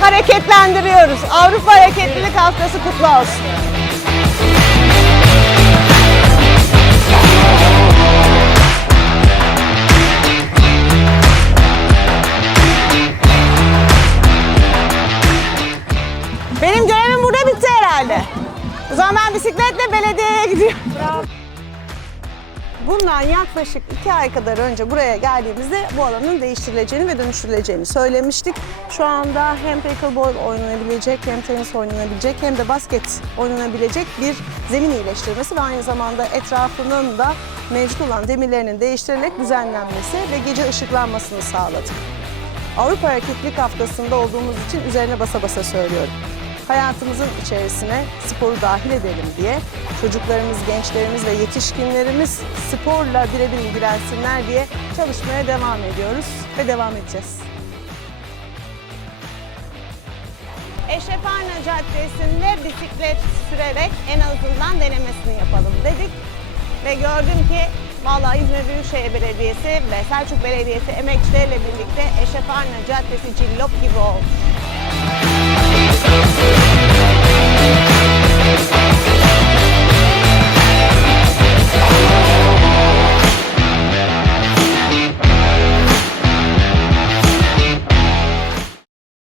hareketlendiriyoruz. Avrupa Hareketlilik Haftası kutlu olsun. Benim görevim burada bitti herhalde. O zaman ben bisikletle belediyeye gidiyorum. Bundan yaklaşık iki ay kadar önce buraya geldiğimizde bu alanın değiştirileceğini ve dönüştürüleceğini söylemiştik. Şu anda hem pickleball oynanabilecek, hem tenis oynanabilecek, hem de basket oynanabilecek bir zemin iyileştirmesi ve aynı zamanda etrafının da mevcut olan demirlerinin değiştirilerek düzenlenmesi ve gece ışıklanmasını sağladık. Avrupa Hareketlilik Haftası'nda olduğumuz için üzerine basa basa söylüyorum. Hayatımızın içerisine sporu dahil edelim diye çocuklarımız, gençlerimiz ve yetişkinlerimiz sporla birebir ilgilensinler diye çalışmaya devam ediyoruz ve devam edeceğiz. Eşref Ayna Caddesi'nde bisiklet sürerek en azından denemesini yapalım dedik. Ve gördüm ki vallahi İzmir Büyükşehir Belediyesi ve Selçuk Belediyesi emekçileriyle birlikte Eşref Ayna Caddesi cillop gibi olmuş.